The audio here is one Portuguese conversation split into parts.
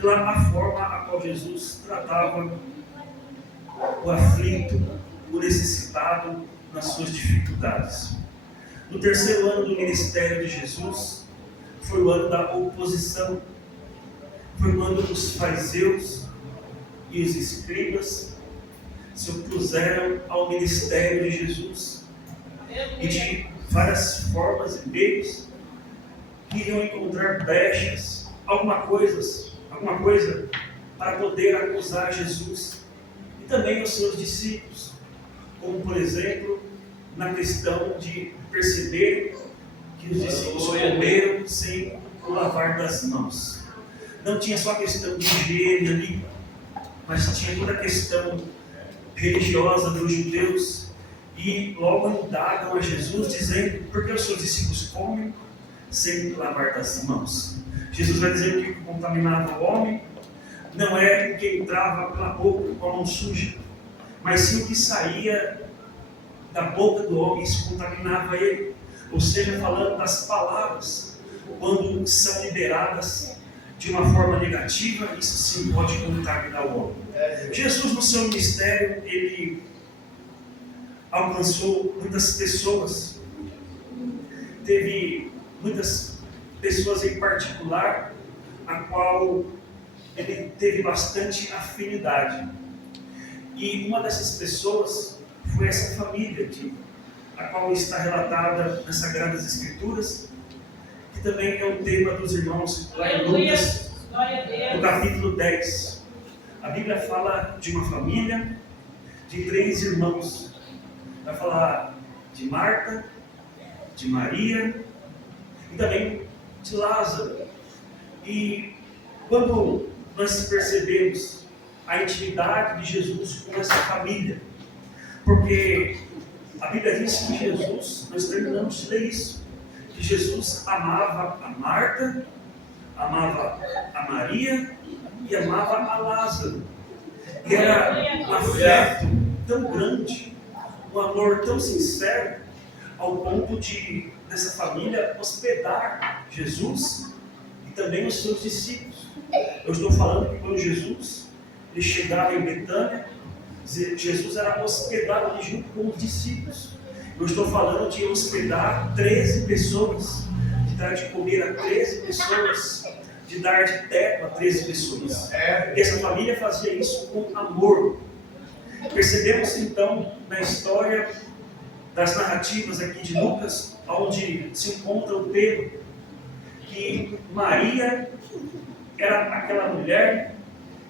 pela forma a qual Jesus tratava o aflito, o necessitado nas suas dificuldades. No terceiro ano do ministério de Jesus, foi o ano da oposição, foi o ano dos fariseus e os escribas se opuseram ao ministério de Jesus e de várias formas e meios queriam encontrar brechas, alguma coisa para poder acusar Jesus e também os seus discípulos, como por exemplo na questão de perceber que os discípulos comeram sem o lavar das mãos. Não tinha só a questão de higiene ali, mas tinha toda a questão religiosa dos judeus, e logo indagam a Jesus dizendo: por que os seus discípulos comem sem lavar das mãos? Jesus vai dizer que o que contaminava o homem não é o que entrava pela boca com a mão suja, mas sim o que saía da boca do homem, isso contaminava ele. Ou seja, falando das palavras, quando são liberadas de uma forma negativa, isso sim pode contaminar o homem. Jesus, no seu ministério, ele alcançou muitas pessoas. Teve muitas pessoas em particular, a qual ele teve bastante afinidade. E uma dessas pessoas foi essa família aqui, a qual está relatada nas Sagradas Escrituras, que também é o tema dos irmãos lá em Lucas, no capítulo 10. A Bíblia fala de uma família de 3 irmãos. Vai falar de Marta, de Maria e também de Lázaro. E quando nós percebemos a intimidade de Jesus com essa família, porque a Bíblia diz que Jesus, nós terminamos de ler isso, que Jesus amava a Marta, amava a Maria e amava a Lázaro. E era um afeto tão grande, um amor tão sincero, ao ponto de dessa família hospedar Jesus e também os seus discípulos. Eu estou falando que quando Jesus ele chegava em Betânia, Jesus era hospedado ali junto com os discípulos. Eu estou falando de hospedar 13 pessoas, de dar de comer a 13 pessoas, de dar de teto a 13 pessoas. E essa família fazia isso com amor. Percebemos então na história das narrativas aqui de Lucas, onde se encontra o tema que Maria era aquela mulher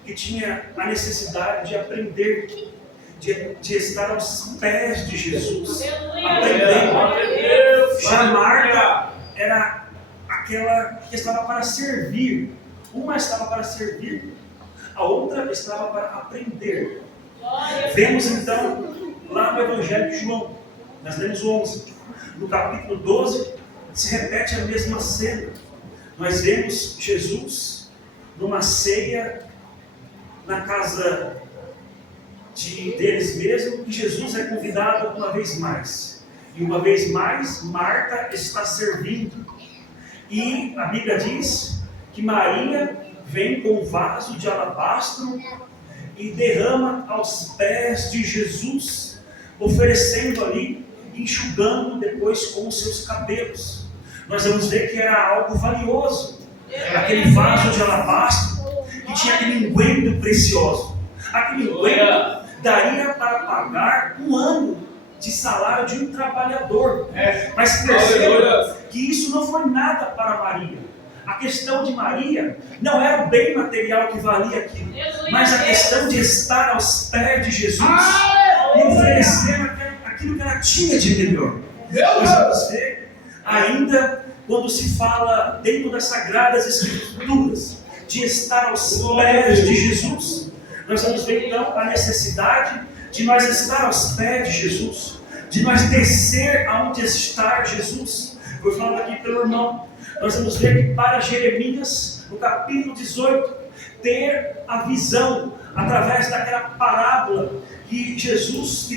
que tinha a necessidade de aprender, de estar aos pés de Jesus, aprendendo. Já Marta era aquela que estava para servir. Uma estava para servir, a outra estava para aprender. Vemos então lá no Evangelho de João, nós lemos 11, no capítulo 12, se repete a mesma cena. Nós vemos Jesus numa ceia na casa deles mesmo, e Jesus é convidado uma vez mais. E uma vez mais, Marta está servindo. E a Bíblia diz que Maria vem com um vaso de alabastro e derrama aos pés de Jesus, oferecendo ali, enxugando depois com os seus cabelos. Nós vamos ver que era algo valioso, aquele vaso de alabastro que tinha aquele unguento precioso. Aquele unguento daria para pagar um ano de salário de um trabalhador. Mas perceba que isso não foi nada para Maria. A questão de Maria não era o bem material que valia aquilo, mas a questão de estar aos pés de Jesus e oferecer aquilo que ela tinha de melhor. Nós vamos ver ainda quando se fala dentro das Sagradas Escrituras de estar aos pés de Jesus. Nós vamos ver então a necessidade de nós estar aos pés de Jesus, de nós descer aonde está Jesus. Foi falado aqui pelo irmão. Nós vamos ver que para Jeremias, no capítulo 18, ter a visão através daquela parábola que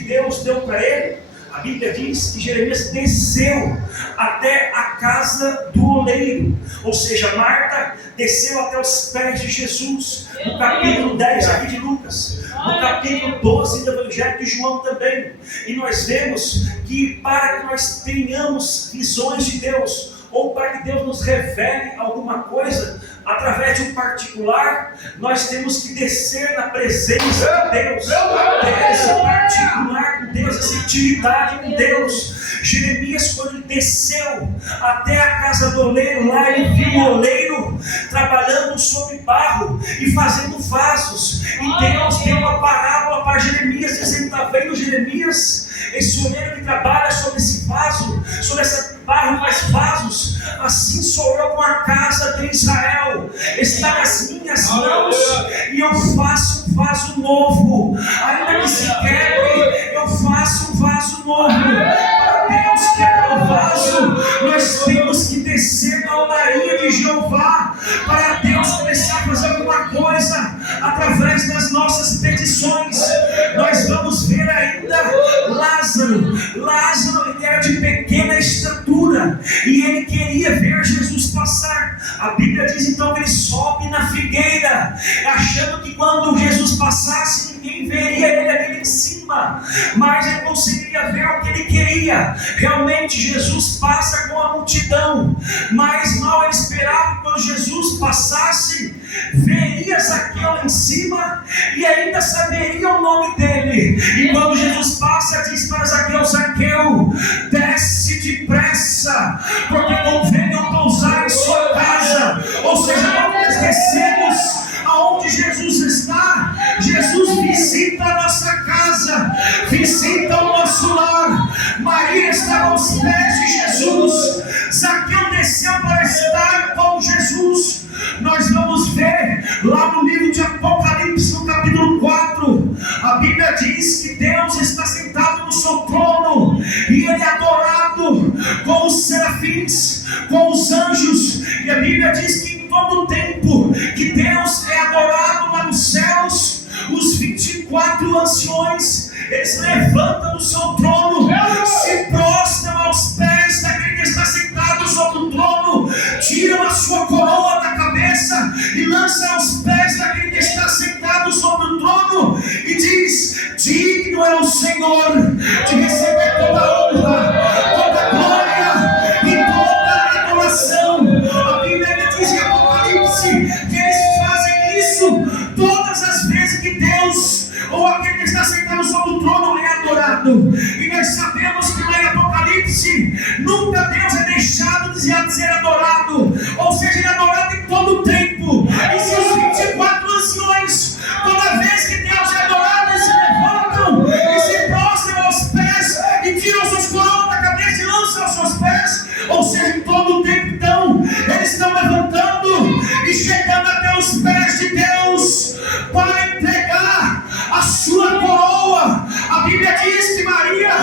Deus deu para ele, A Bíblia diz que Jeremias desceu até a casa do oleiro, ou seja, Marta desceu até os pés de Jesus, no capítulo 10 aqui de Lucas, no capítulo 12 do Evangelho de João também. E nós vemos que para que nós tenhamos visões de Deus, ou para que Deus nos revele alguma coisa através de um particular, nós temos que descer na presença de Deus, ter esse particular com Deus, essa intimidade com Deus. Jeremias, quando ele desceu até a casa do oleiro, lá ele viu o oleiro trabalhando sobre barro e fazendo vasos, e Deus deu uma parábola para Jeremias, dizendo: está vendo, Jeremias, esse oleiro que trabalha sobre esse vaso, sobre essa barro faz vasos, assim sou eu com a casa de Israel, está nas minhas mãos, e eu faço um vaso novo, ainda que se quebre, eu faço um vaso novo. Para Deus quebrar o vaso, nós temos que descer na olaria de Jeová, para Deus começar a fazer alguma coisa através das nossas petições. Nós vamos ver ainda Lázaro, ele era de pequena estatura, e ele queria ver Jesus passar. A Bíblia diz então que ele sobe na figueira, achando que quando Jesus passasse, ninguém veria ele ali em cima, mas ele conseguiria ver o que ele queria. Realmente Jesus passa com a multidão, mas mal ele esperava que quando Jesus passasse, veria Zaqueu lá em cima e ainda saberia o nome dele. E quando Jesus passa, diz para Zaqueu: Zaqueu, desce depressa, porque convém eu pousar em sua casa. Ou seja, quando nós descemos aonde Jesus está, Jesus visita a nossa casa, visita o nosso lar. Maria estava aos pés de Jesus, Zaqueu desceu para estar com Jesus. Nós vamos ver lá no livro de Apocalipse, no capítulo 4, a Bíblia diz que Deus está sentado no seu trono, e Ele é adorado com os serafins, com os anjos, e a Bíblia diz que em todo tempo que Deus é adorado lá nos céus, os 24 anciões, eles levantam do seu trono, se prostram aos pés daquele que está sentado sobre o trono, tiram a sua coroa da cabeça e lançam aos pés daquele que está sentado sobre o trono, e diz: digno é o Senhor de receber toda a honra, toda a glória e toda a adoração. A Bíblia diz em Apocalipse que eles fazem isso todas as vezes que Deus, ou aquele que está sentado sobre o trono, é adorado. E nós sabemos que lá em Apocalipse nunca Deus é deixado de ser adorado, ou seja, Ele é adorado em todo o tempo. E se os 24 anciões, toda vez que Deus é adorado, eles se levantam e se prostram aos pés e tiram suas coroas da cabeça e lançam aos seus pés, ou seja, em todo o tempo, então eles estão levantando e chegando até os pés de Deus para entregar a sua coroa. A Bíblia diz que Maria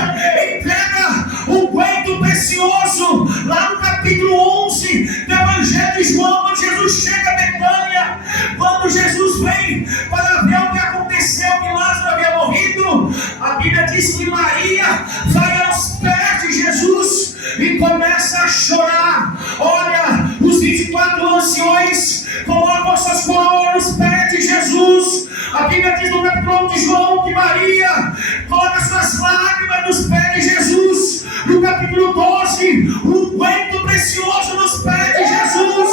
entrega um guento precioso lá no capítulo 11 do Evangelho de João, quando Jesus chega a Betânia, quando Jesus vem para ver o que aconteceu, que Lázaro havia morrido. A Bíblia diz que Maria vai aos pés de Jesus e começa a chorar. Olha, os 24 anciões colocam suas coroas nos pés de Jesus. A Bíblia diz no capítulo de João que Maria coloca suas lágrimas nos pés de Jesus. No capítulo 12, um guento precioso nos pés de Jesus.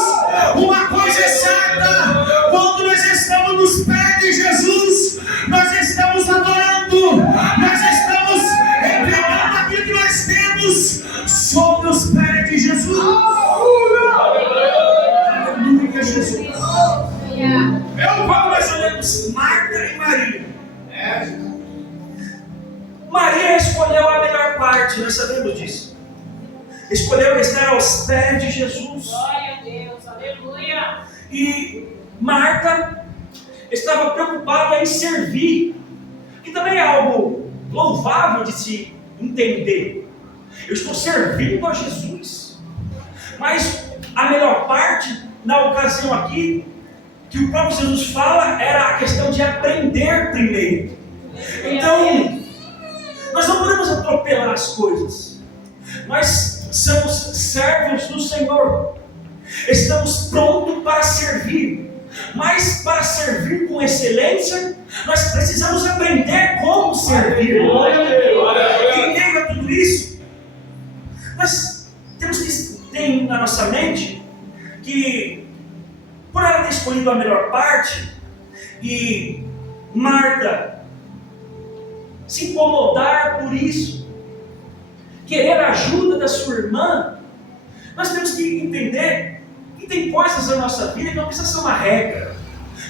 Uma coisa é certa: quando nós estamos nos pés de Jesus, nós estamos adorando, nós estamos entregando aquilo que nós temos sobre os pés de Jesus. Aleluia, Jesus. Quando nós olhamos Marta e Maria, Maria escolheu a melhor parte, nós sabemos disso. Escolheu estar aos pés de Jesus. Glória a Deus, aleluia. E Marta estava preocupada em servir, que também é algo louvável de se entender. Eu estou servindo a Jesus, mas a melhor parte, na ocasião aqui, que o próprio Jesus fala, era a questão de aprender primeiro. Então, Nós não podemos atropelar as coisas. Nós somos servos do Senhor. Estamos prontos para servir. Mas para servir com excelência, nós precisamos aprender como servir. E em meio a tudo isso, nós temos que ter na nossa mente que, por ela ter escolhido a melhor parte, e Marta se incomodar por isso, querer a ajuda da sua irmã, nós temos que entender que tem coisas na nossa vida que não precisa ser uma regra.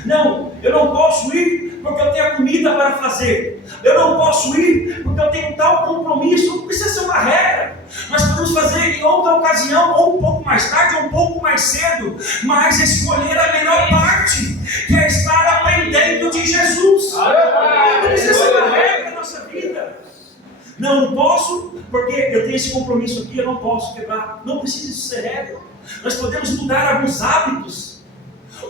Não, eu não posso ir porque eu tenho a comida para fazer. Eu não posso ir porque eu tenho tal compromisso. Não precisa ser uma regra. Nós podemos fazer em outra ocasião, ou um pouco mais tarde, ou um pouco mais cedo, mas escolher a melhor parte, que é estar aprendendo de Jesus. Não precisa ser uma regra na nossa vida. Não posso, porque eu tenho esse compromisso aqui, eu não posso quebrar. Não precisa isso ser regra. Nós podemos mudar alguns hábitos.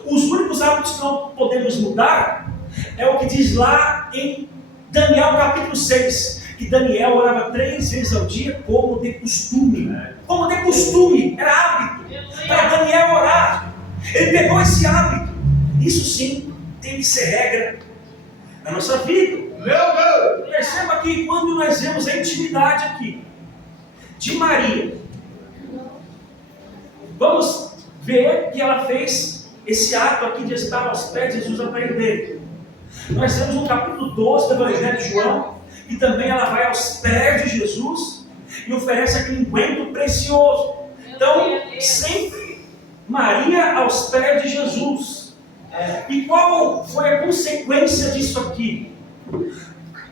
Os únicos hábitos que não podemos mudar é o que diz lá em Daniel capítulo 6, que Daniel orava 3 vezes ao dia como de costume. Como de costume, era hábito para Daniel orar. Ele pegou esse hábito. Isso sim tem que ser regra na nossa vida. Perceba que quando nós vemos a intimidade aqui de Maria, vamos ver que ela fez esse ato aqui de estar aos pés de Jesus aprender. Nós vemos no capítulo 12 do Evangelho de João, e também ela vai aos pés de Jesus e oferece aquele unguento precioso. Então, sempre Maria aos pés de Jesus. E qual foi a consequência disso aqui?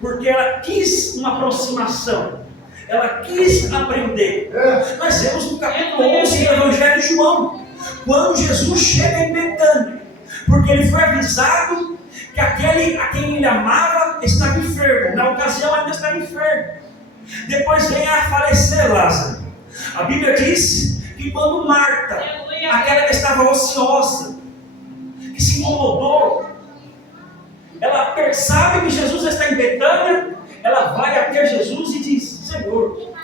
Porque ela quis uma aproximação, ela quis aprender. Nós vemos no capítulo 11 do Evangelho de João, quando Jesus chega em Betânia, porque ele foi avisado que aquele a quem ele amava estava enfermo. Na ocasião ainda estava enfermo. Depois vem a falecer Lázaro. A Bíblia diz que quando Marta, aquela que estava ociosa, que se incomodou, ela percebe que Jesus está em Betânia, ela vai até Jesus e diz: Senhor,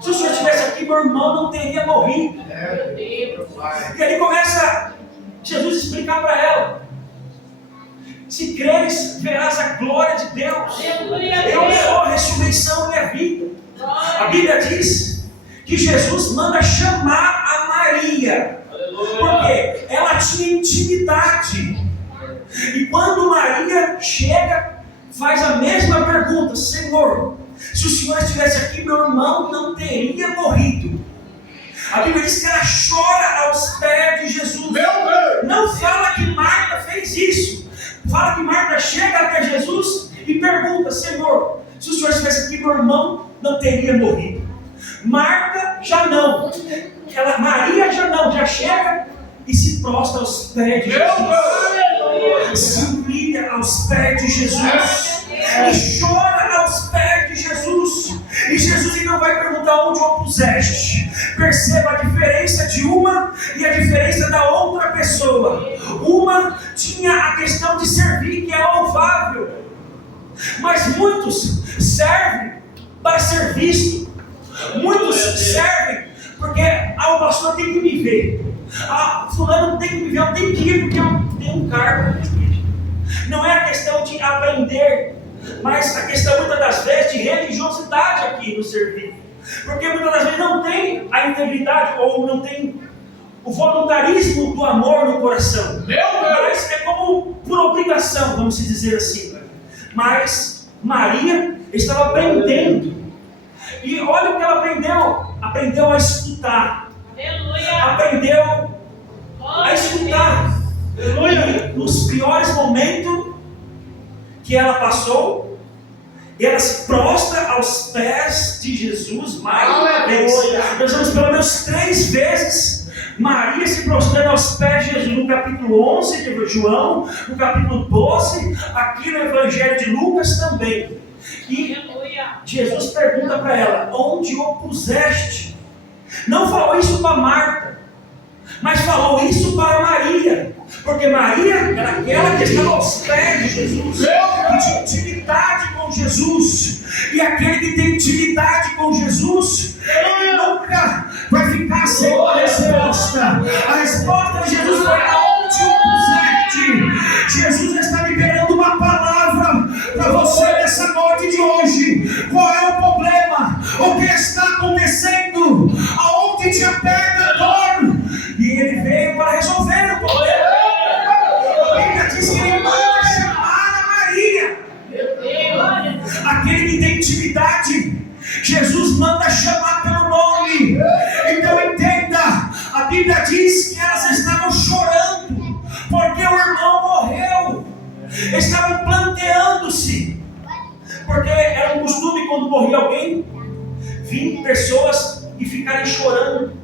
se o Senhor estivesse aqui, meu irmão não teria morrido. E aí começa Jesus a explicar para ela: se creres, verás a glória de Deus. Eu sou a ressurreição e a vida. A Bíblia diz que Jesus manda chamar a Maria, porque ela tinha intimidade. E quando Maria chega, faz a mesma pergunta: Senhor, se o Senhor estivesse aqui, meu irmão não teria morrido. A Bíblia diz que ela chora aos pés de Jesus. Não fala que Marta fez isso. Fala que Marta chega até Jesus e pergunta: Senhor, se o Senhor estivesse aqui, meu irmão não teria morrido. Marta já não. Maria já não, já chega e se prostra aos pés de Jesus. Se humilha aos pés de Jesus. E chora aos pés de Jesus. E Jesus então vai perguntar: onde o puseste? Perceba a diferença de uma e a diferença da outra pessoa. Uma tinha a questão de servir, que é louvável, mas muitos servem para ser visto. Muitos servem porque o pastor tem que me ver, fulano tem que me ver, eu tenho que ir porque eu tenho um cargo. Não é a questão de aprender, mas a questão muitas das vezes de religiosidade aqui no servir, porque muitas das vezes não tem a integridade ou não tem o voluntarismo do amor no coração, mas é como por obrigação, vamos dizer assim. Mas Maria estava aprendendo, e olha o que ela aprendeu a escutar. Aprendeu a escutar. E nos piores momentos que ela passou, ela se prostra aos pés de Jesus mais uma vez. Nós vemos pelo menos 3 vezes Maria se prostrando aos pés de Jesus, no capítulo 11 de João, no capítulo 12, aqui no Evangelho de Lucas também. E Jesus pergunta para ela: onde o puseste? Não falou isso para Marta, mas falou isso para Maria, porque Maria era aquela que estava aos pés de Jesus, que tinha intimidade com Jesus. E aquele que tem intimidade com Jesus, ele nunca vai ficar sem uma resposta. A resposta de Jesus foi aonde o puseste. Jesus está liberando uma palavra para você nessa noite de hoje. Qual é o problema? O que está acontecendo? Aonde te aperta a dor? E ele veio para resolver o problema. A Bíblia diz que ele manda chamar a Maria. Aquele que tem intimidade, Jesus manda chamar pelo nome. Então entenda, a Bíblia diz que elas estavam chorando porque o irmão morreu. Estavam planteando-se, porque era um costume quando morria alguém, vir pessoas e ficarem chorando.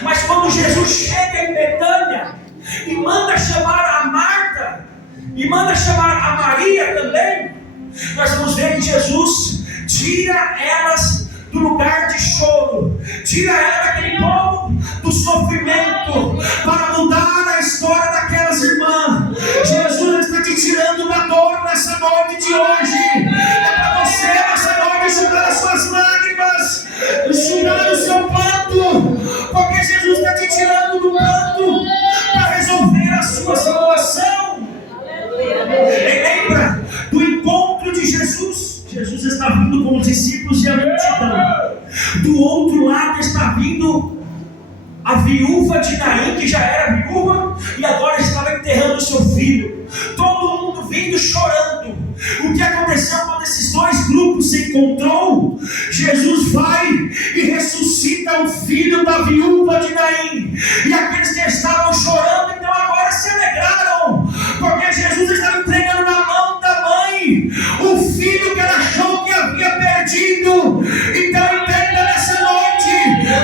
Mas quando Jesus chega em Betânia e manda chamar a Marta e manda chamar a Maria também, nós vamos ver que Jesus tira elas do lugar de choro, tira ela daquele povo do sofrimento, para mudar a história daquelas irmãs. Jesus está te tirando da dor nessa noite de hoje. É para você nessa noite enxugar as suas lágrimas, enxugar o seu pranto, porque Jesus está te tirando do pranto para resolver a sua situação. Lembra do encontro de Jesus? Jesus está vindo com os discípulos e a multidão. Do outro lado está vindo a viúva de Naim, que já era viúva e agora estava enterrando seu filho. Todo mundo vindo chorando. O que aconteceu quando esses dois grupos se encontrou? Jesus vai e ressuscita o filho da viúva de Naim. E aqueles que estavam chorando, então agora se alegraram, porque Jesus estava entregando na mão da mãe o filho que ela achou que havia perdido. Então entenda nessa noite,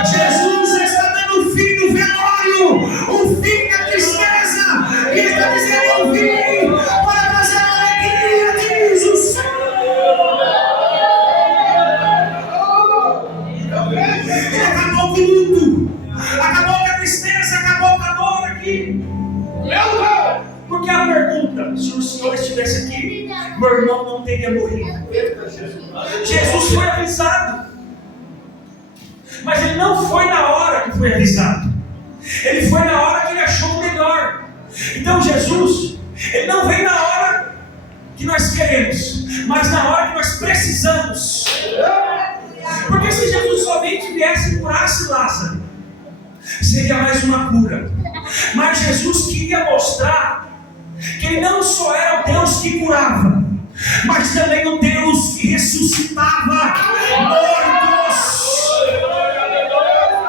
Jesus está dando o fim do velório, o fim da tristeza, e está dizendo: eu vim para trazer alegria, diz o Senhor. Ele acabou com o luto, acabou com a tristeza, acabou com a dor aqui. Porque a pergunta, se o Senhor estivesse aqui, meu irmão não teria morrido. Jesus foi avisado, mas ele não foi na hora que foi avisado. Ele foi na hora que ele achou melhor. Então Jesus, ele não vem na hora que nós queremos, mas na hora que nós precisamos. Porque se Jesus somente viesse e curasse Lázaro, seria mais uma cura. Mas Jesus queria mostrar que ele não só era o Deus que curava, mas também o Deus que ressuscitava mortos.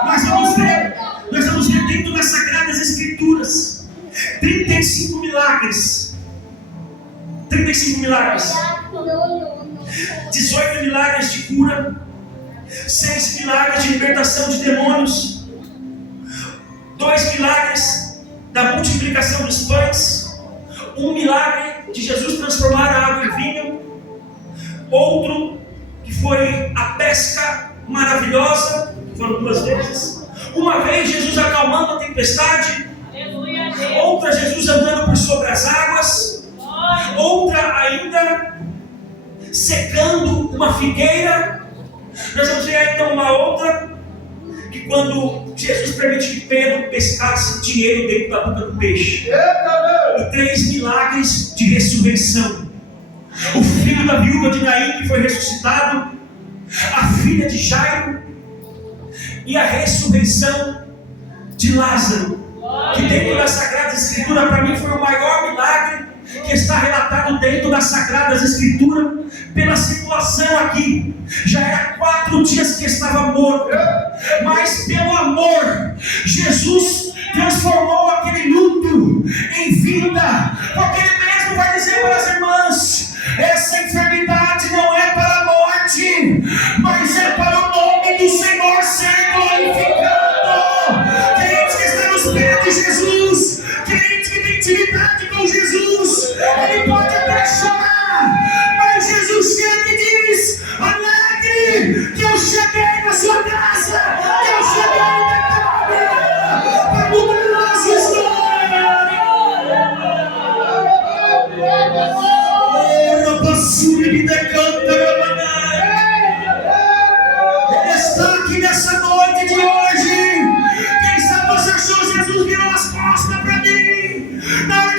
Nós vamos ver dentro das Sagradas Escrituras 35 milagres. 35 milagres. 18 milagres de cura, 6 milagres de libertação de demônios, 2 milagres da multiplicação dos pães, um milagre de Jesus transformar a água em vinho, outro que foi a pesca maravilhosa, foram 2 vezes, uma vez Jesus acalmando a tempestade, outra Jesus andando por sobre as águas, outra ainda secando uma figueira. Nós vamos ver ainda uma outra, que quando Jesus permite que Pedro pescasse dinheiro dentro da boca do peixe. E 3 milagres de ressurreição. O filho da viúva de Naim que foi ressuscitado, a filha de Jairo e a ressurreição de Lázaro, que dentro da Sagrada Escritura para mim foi o maior milagre que está relatado dentro das Sagradas Escrituras, pela situação aqui. Já era 4 dias que estava morto, mas pelo amor, Jesus transformou aquele luto em vida, porque Ele mesmo vai dizer para as irmãs: essa enfermidade não é para a morte, mas é para o nome do Senhor ser glorificado. Crente que está nos pés de Jesus, crente que tem intimidade com Jesus, ele pode até chorar, mas Jesus chega e diz: alegre, que eu cheguei na sua casa, que eu cheguei na tua vida, para mudar a sua história. Ora, basura, me decanta.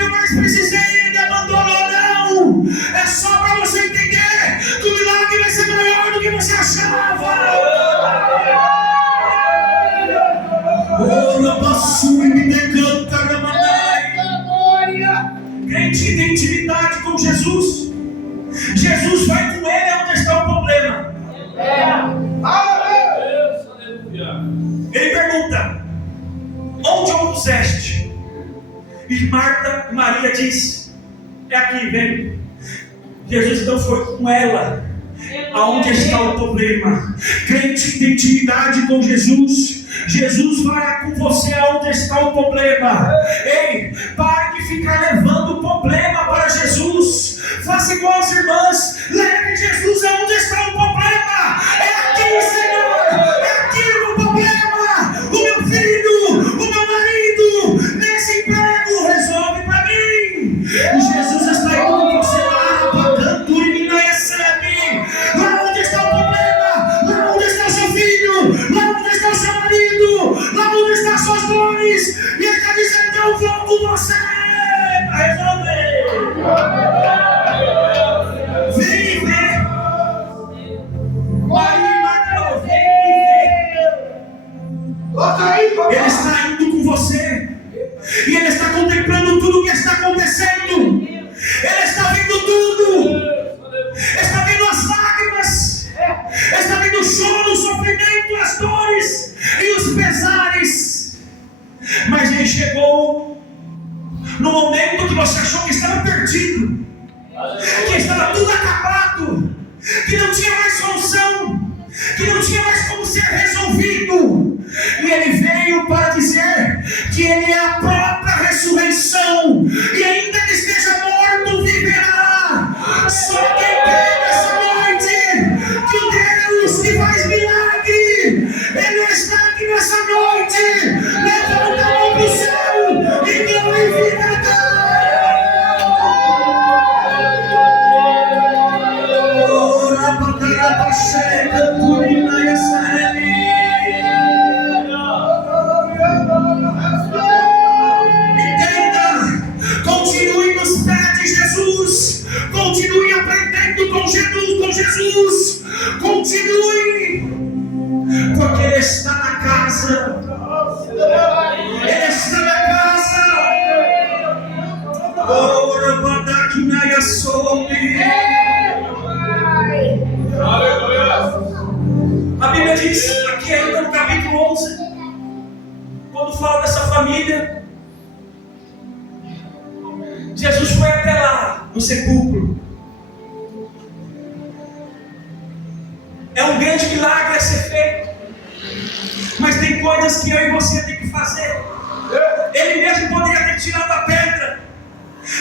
eu mais precisei, Ele abandonou. Não! É só para você entender que o milagre vai ser maior do que você achava. Crente tem intimidade com Jesus. Jesus vai com ele onde está o problema. Ele pergunta: onde o puseste? E Marta e Maria diz: é aqui, vem. Jesus então foi com ela aonde está o problema. Crente tem intimidade com Jesus. Jesus vai com você aonde está o problema. Ei, pare de ficar levando o problema para Jesus. Faça igual as irmãs. Leve Jesus aonde está o problema. É aqui, Senhor. É aqui o problema. O meu filho, o meu marido, nesse emprego, resolve para mim. Jesus está indo com você lá, pagando e não recebe. Lá onde está o problema. Lá onde está o seu filho. Lá onde está o seu marido. Lá onde estão suas dores. E ele está dizendo: eu vou com você para resolver. Vem, vem. Maria, vem. Ele está indo com você. E ele está contemplando tudo o que está acontecendo. Ele está vendo tudo. Está vendo as lágrimas. Está vendo o choro, o sofrimento, as dores e os pesares. Mas ele chegou no momento que você achou que estava perdido, que estava tudo acabado, que não tinha mais solução, que não tinha mais como ser resolvido. E ele veio para dizer que ele é a própria ressurreição, e ainda que esteja morto, viverá. Só quem crê nessa noite que o Deus que faz milagre, Ele está aqui nessa noite. Levanta a mão para o céu e glorifica a Deus. Entenda, continue nos pés de Jesus, continue aprendendo com Jesus, continue, porque Ele está na casa, Ele está na casa. A Bíblia diz aqui ainda no capítulo 11, quando fala dessa família, Jesus foi até lá no sepulcro. É um grande milagre a ser feito, mas tem coisas que eu e você tem que fazer. Ele mesmo poderia ter tirado a pedra,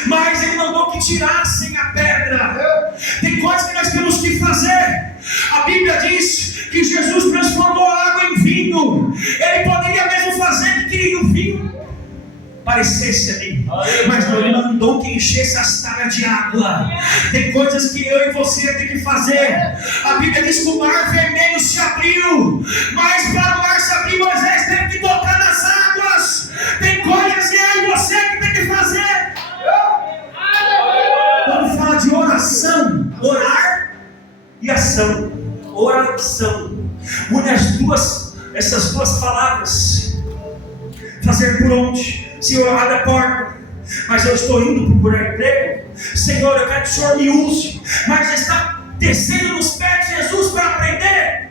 mas Ele mandou que tirassem a pedra. Tem coisas que nós temos que fazer. A Bíblia diz que Jesus transformou a água em vinho. Ele poderia mesmo fazer que o vinho parecesse ali, mas não, Ele mandou que enchesse as talhas de água. Tem coisas que eu e você tem que fazer. A Bíblia diz que o mar vermelho se abriu, mas para o mar se abrir, Moisés teve que tocar nas águas. Tem coisas que eu e você que tem que fazer. Quando fala de oração, orar e ação, oração, une essas duas palavras. Fazer por onde? Senhor, abre a porta, mas eu estou indo procurar emprego. Senhor, eu quero que o Senhor me use, mas está descendo nos pés de Jesus para aprender.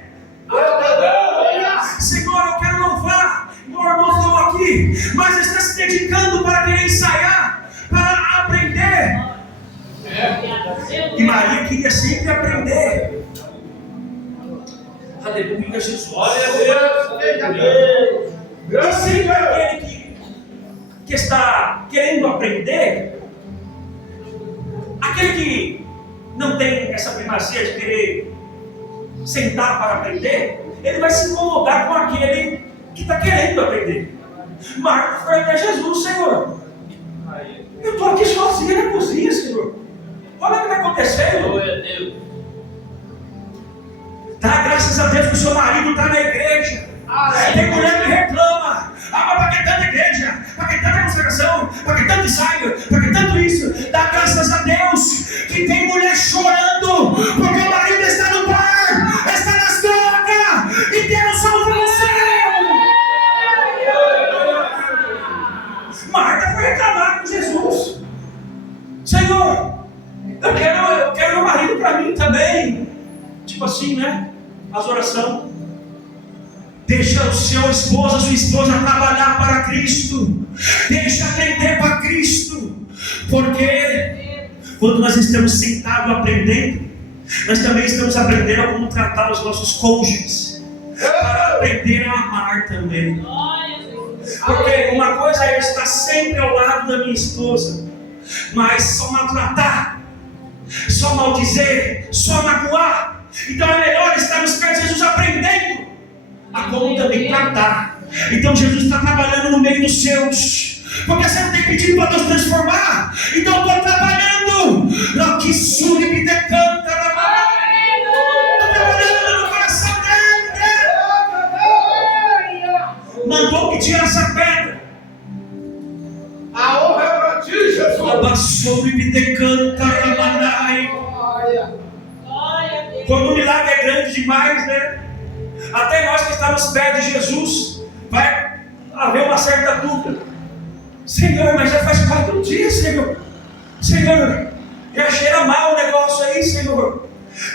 Senhor, eu quero louvar. Meu irmão falou aqui, mas está se dedicando para querer ensaiar, para aprender. E Maria queria sempre aprender. Aleluia, Jesus. E sempre aquele que está querendo aprender, aquele que não tem essa primazia de querer sentar para aprender, ele vai se incomodar com aquele que está querendo aprender. Marta foi até Jesus: Senhor, eu estou aqui sozinha na cozinha, Senhor. Olha o que está acontecendo. Dá graças a Deus que o seu marido está na igreja. Tem mulher que reclama: mas para que tanta igreja? Para que tanta essa oração, para que tanto saiba, para que tanto isso. Dá graças a Deus que tem mulher chorando, porque o marido está no bar, está nas drogas, e Deus salvou o céu. Marta foi reclamar com Jesus: Senhor, eu quero meu marido para mim também. Tipo assim, né? As orações. Deixa o seu esposo, a sua esposa trabalhar para Cristo. Deixa atender para Cristo. Porque quando nós estamos sentados aprendendo, nós também estamos aprendendo a como tratar os nossos cônjuges, para aprender a amar também. Porque uma coisa é eu estar sempre ao lado da minha esposa, mas só maltratar, só maldizer, só magoar. Então é melhor estarmos perto de Jesus aprendendo a como também tratar. Então Jesus está trabalhando no meio dos seus, porque você não tem pedido para Deus transformar. Então eu estou trabalhando. Aqui sube de canta na mão. Estou trabalhando no coração dele. Mandou que tire essa pedra. A honra é para ti, Jesus. Abaixou e de canta na manai. Quando o milagre é grande demais, né? Até nós que estamos perto de Jesus, vai haver uma certa dúvida. Senhor, mas já faz 4 dias, Senhor. Senhor, já cheira mal o negócio aí, Senhor.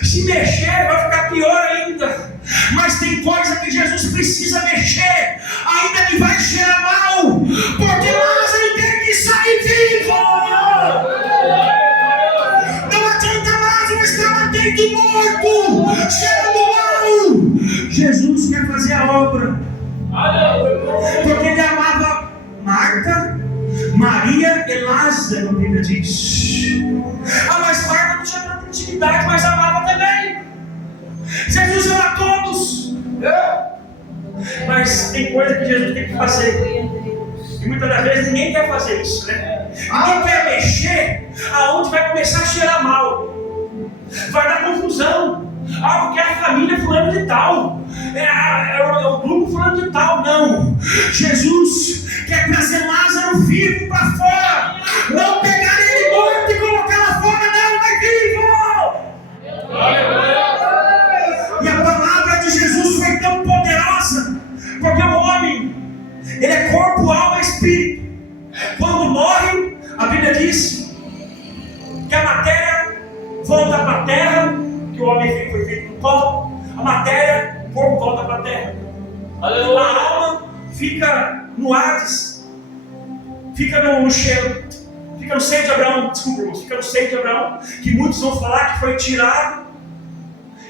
Se mexer, vai ficar pior ainda. Mas tem coisa que Jesus precisa mexer, ainda que vai cheirar mal, porque Lázaro tem que sair vivo. Não adianta Lázaro estar dentro morto, cheirando mal. Jesus quer fazer a obra, porque ele amava Marta, Maria e Lázaro, a Bíblia diz. Mas Marta não tinha tanta intimidade, mas amava também. Jesus ama a todos, mas tem coisa que Jesus tem que fazer, e muitas das vezes ninguém quer fazer isso, né? Ninguém quer mexer aonde vai começar a cheirar mal, vai dar confusão. Porque é a família fulano de tal, é o grupo fulano de tal. Não, Jesus quer trazer Lázaro vivo para fora, não pegar ele morto e colocar lá fora. Não, vai vivo. E a palavra de Jesus foi tão poderosa, porque o homem, ele é corpo, alma e espírito. Quando morre, a Bíblia diz que a matéria volta para a terra, que o homem foi feito no pó, a matéria, o corpo volta para a terra. Aleluia. A alma fica no Hades, fica no cheiro, fica no seio de Abraão, fica no seio de Abraão, que muitos vão falar que foi tirado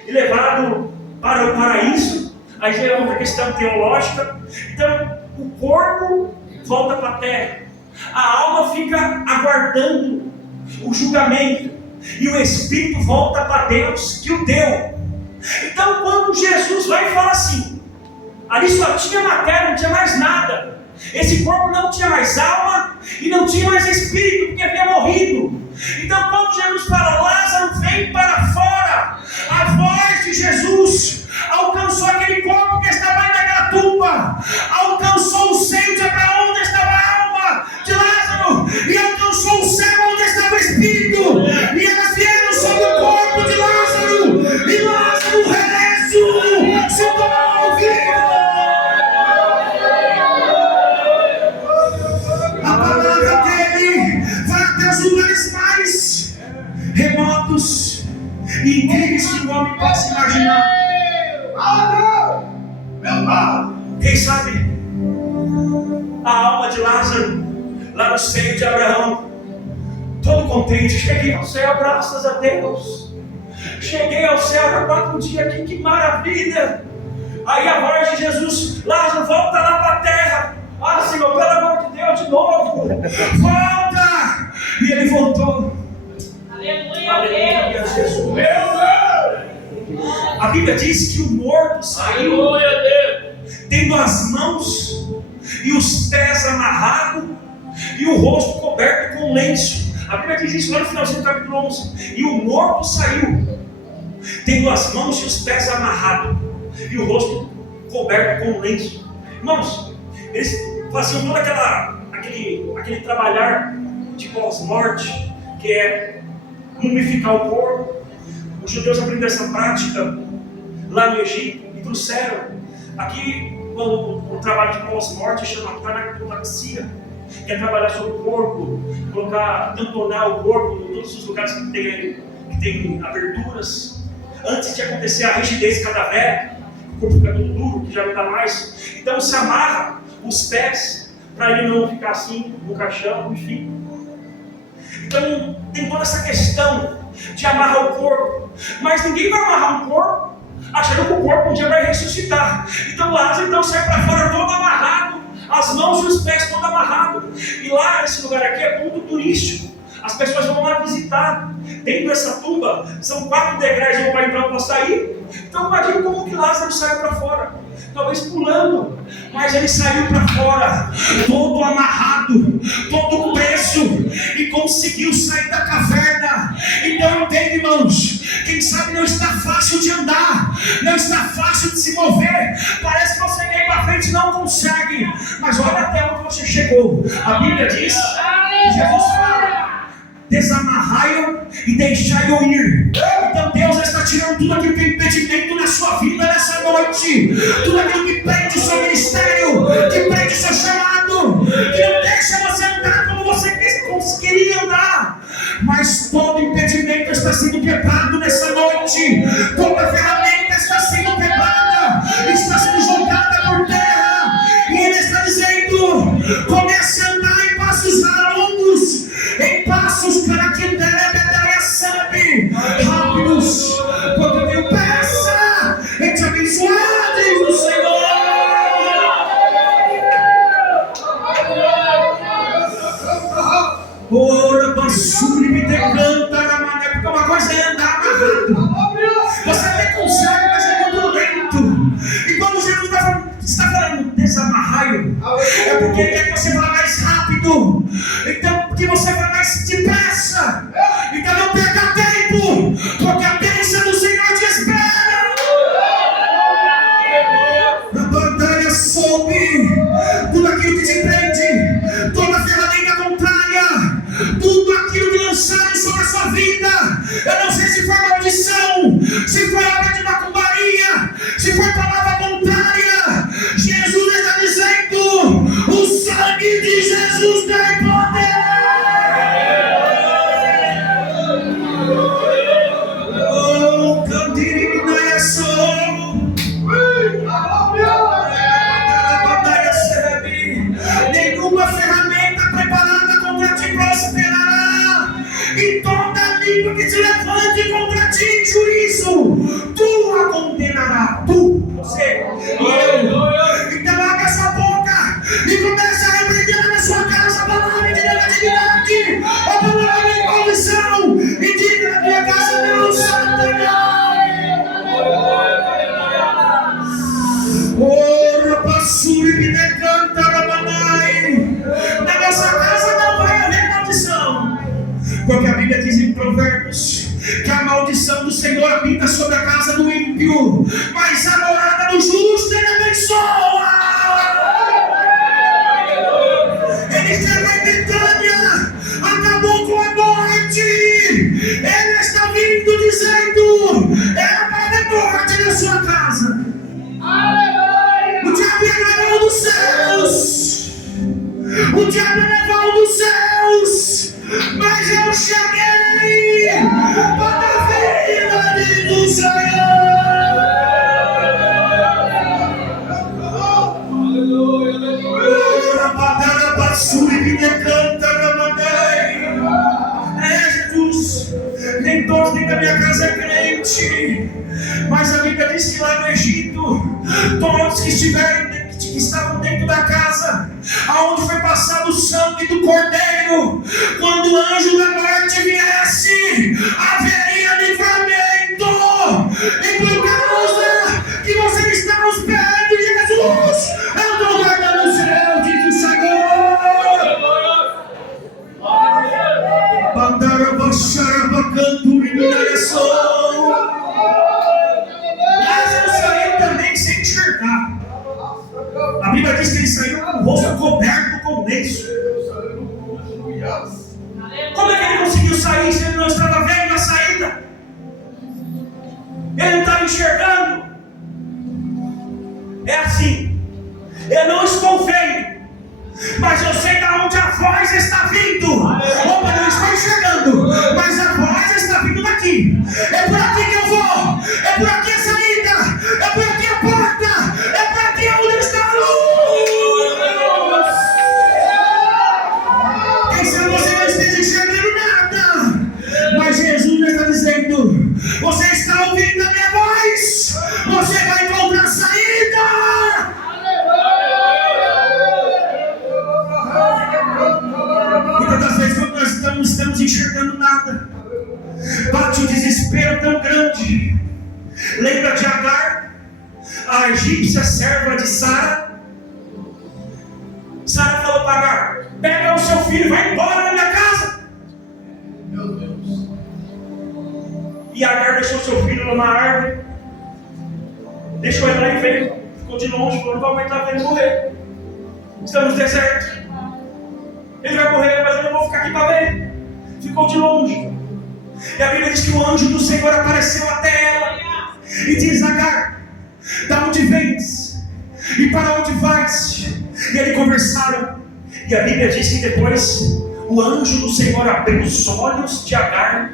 e levado para o paraíso. Aí já é outra questão teológica. Então, o corpo volta para a terra, a alma fica aguardando o julgamento, e o Espírito volta para Deus que o deu. Então quando Jesus vai e fala assim, ali só tinha matéria, não tinha mais nada. Esse corpo não tinha mais alma e não tinha mais espírito, porque havia morrido. Então quando Jesus fala, Lázaro, vem para fora, a voz de Jesus alcançou aquele corpo que estava naquela tumba, alcançou o seio de Abraão onde estava a alma de Lázaro, e alcançou o céu onde estava o espírito, e elas vieram sobre o corpo de Lázaro, e Lázaro ressuscitou se tornou vivo. A palavra dele vai até os lugares mais remotos e incríveis que o homem possa imaginar. Quem sabe a alma de Lázaro lá no seio de Abraão, todo contente, cheguei ao céu, graças a Deus, cheguei ao céu há 4 dias aqui, que maravilha. Aí a voz de Jesus, Lázaro, volta lá para a terra. Senhor, pelo amor de Deus, de novo, volta. E ele voltou. Aleluia, Aleluia, Deus. Jesus. A Bíblia diz que o morto saiu tendo as mãos e os pés amarrados e o rosto coberto com lenço. A Bíblia diz isso lá no finalzinho do capítulo 11. E o morto saiu tendo as mãos e os pés amarrados e o rosto coberto com lenço. Irmãos, eles faziam toda aquela aquele trabalhar de pós-morte, que é mumificar o corpo. Os judeus aprenderam essa prática lá no Egito e trouxeram. Aqui, o trabalho de pós-morte chama tanactotaxia, que é trabalhar sobre o corpo, colocar, tamponar o corpo em todos os lugares que tem aberturas, antes de acontecer a rigidez cadavérica, o corpo fica todo duro, que já não dá mais. Então se amarra os pés, para ele não ficar assim no caixão, enfim. Então tem toda essa questão de amarrar o corpo, mas ninguém vai amarrar um corpo achando que o corpo um dia vai ressuscitar. Então Lázaro sai para fora todo amarrado, as mãos e os pés todos amarrados. E lá, esse lugar aqui é ponto turístico. As pessoas vão lá visitar. Dentro dessa tumba, são 4 degraus, um para entrar, um para sair. Então imagine como que Lázaro saiu para fora. Talvez pulando, mas ele saiu para fora, todo amarrado, todo preso, e conseguiu sair da caverna. Então entende, irmãos, quem sabe não está fácil de andar, não está fácil de se mover, parece que você quer ir para frente e não consegue, mas olha até onde você chegou. A Bíblia diz, Jesus fala: desamarrai-o e deixai-o ir. Então Deus está tirando tudo aquilo que é impedimento na sua vida nessa noite, tudo aquilo que prende o seu ministério, que prende o seu chamado, que não deixa você andar como você queria andar. Mas todo impedimento está sendo quebrado nessa noite, toda ferramenta está sendo quebrada, está sendo jogada por terra, e Ele está dizendo: comece a andar em passos longos, em passos rápidos, porque eu tenho pressa em te abençoar, diz o Senhor. Ora, basura, me decanta na mané, porque uma coisa é andar amarrado. Você até consegue, mas é muito lento. E quando Jesus está falando desamarrai-o, é porque Ele quer que você vá mais rápido. Então, que você vá mais depressa. Então não perca tempo, porque a bênção do Senhor te espera. A bandeira sobe tudo aquilo que te prende, toda ferramenta contrária, tudo aquilo que lançaram sobre a sua vida. Eu não sei se foi maldição, se foi obra de macumbaria, se foi palavra contrária. Jesus está dizendo: o sangue de Jesus tem poder. Nenhuma ferramenta preparada contra ti prosperará, e toda língua que se levante contra ti em juízo, tu a condenará, você e eu. Então abra essa boca e comece a repreender na sua casa a palavra de negatividade, a palavra de maldição, e diga na minha casa: não, Satanás. Ora, basura, me decanta, rabanai. Na nossa casa não vai haver maldição, porque a Bíblia diz em Provérbios que a maldição do Senhor habita sobre a casa do ímpio, mas a morada do justo Ele abençoa. Ele esteve em Betânia, acabou com a morte. Ele está vindo dizendo: era para haver morte na sua casa. O diabo levou dos céus, o diabo levou dos céus, mas eu cheguei para a vida do Senhor. Jesus, nem todos dentro da minha casa é crente, mas a Bíblia diz que lá no Egito, todos que estavam dentro da casa, aonde foi passado o sangue do Cordeiro, quando o anjo da morte viesse, haveria livramento. E por causa que você está aos pés de Jesus, eu estou guardando o céu, diz o Senhor. Lázaro saiu também sem enxergar. A Bíblia diz que ele saiu com o rosto coberto com lenço. enxergando nada. Bate um desespero tão grande. Lembra de Agar, a egípcia serva de Sara? Sara falou para Agar: pega o seu filho e vai embora da minha casa. Meu Deus. E Agar deixou seu filho numa árvore, deixou ele lá e veio, ficou de longe, falou: não vou aguentar ver ele morrer. Estamos no deserto, ele vai morrer, mas eu não vou ficar aqui para ver. Ficou de longe. E a Bíblia diz que o anjo do Senhor apareceu até ela e diz: Agar, da onde vens? E para onde vais? E eles conversaram. E a Bíblia diz que depois o anjo do Senhor abriu os olhos de Agar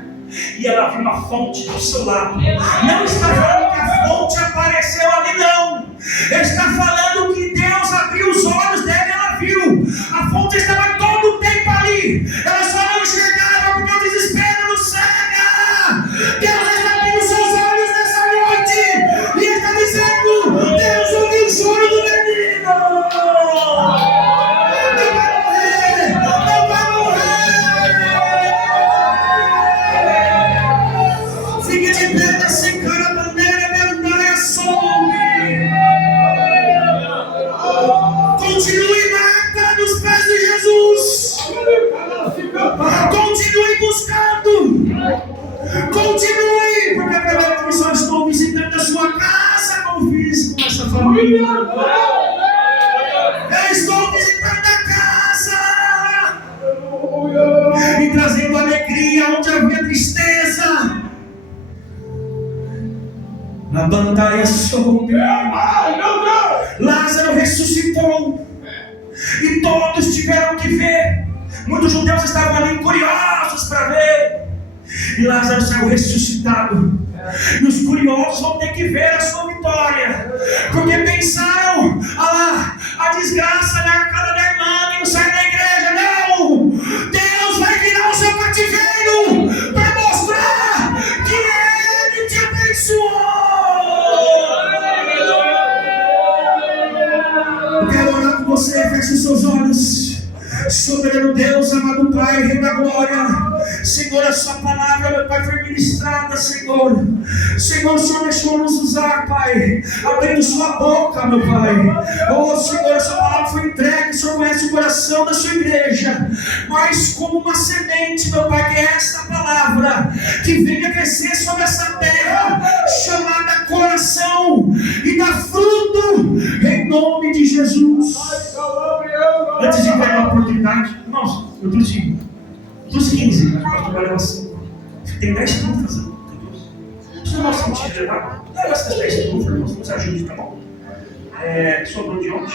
e ela viu uma fonte do seu lado. Não está falando que a fonte apareceu ali, não. Está falando que Deus abriu os olhos dela e ela viu. A fonte estava todo o tempo ali. Ela só não enxergava porque o desespero não cega. Deus está abrindo os seus olhos nessa noite e está dizendo: Deus ouviu o choro do menino. Não vai morrer, não vai morrer. Fique de pé, sem cara a bandeira, verdadeira some. Continue marca nos pés de Jesus. Continue buscando. Continue, porque a primeira missão: estou visitando a sua casa como fiz com essa família. Eu estou visitando a casa e trazendo alegria onde havia tristeza. Na bandaia soube, Lázaro ressuscitou e todos tiveram que ver. Muitos judeus estavam ali curiosos para ver. E Lázaro saiu ressuscitado. E os curiosos vão ter que ver a sua vitória, porque pensaram: a desgraça na cara da irmã que não sai da igreja. Não! Deus vai virar o seu cativeiro para mostrar que Ele te abençoou. Eu quero orar com você. Feche os seus olhos. Soberano Deus, amado Pai, Rei da Glória, Senhor, a sua palavra, meu Pai, foi ministrada, Senhor. Senhor, o Senhor deixou nos usar, Pai, abrindo sua boca, meu Pai. Oh, Senhor, a sua palavra foi entregue. O Senhor conhece o coração da sua igreja, mas como uma semente, meu Pai, que é essa palavra que venha crescer sobre essa terra, chamada coração, e dar fruto, em nome de Jesus. Antes de pegar a oportunidade, nossa, eu trouxe dos 15, mas para trabalhar assim. Tem 10 trufas. Isso não é sentido, tá? Leva essas 10 trufas, irmãos, nos ajude, tá bom? Sobrou de ontem.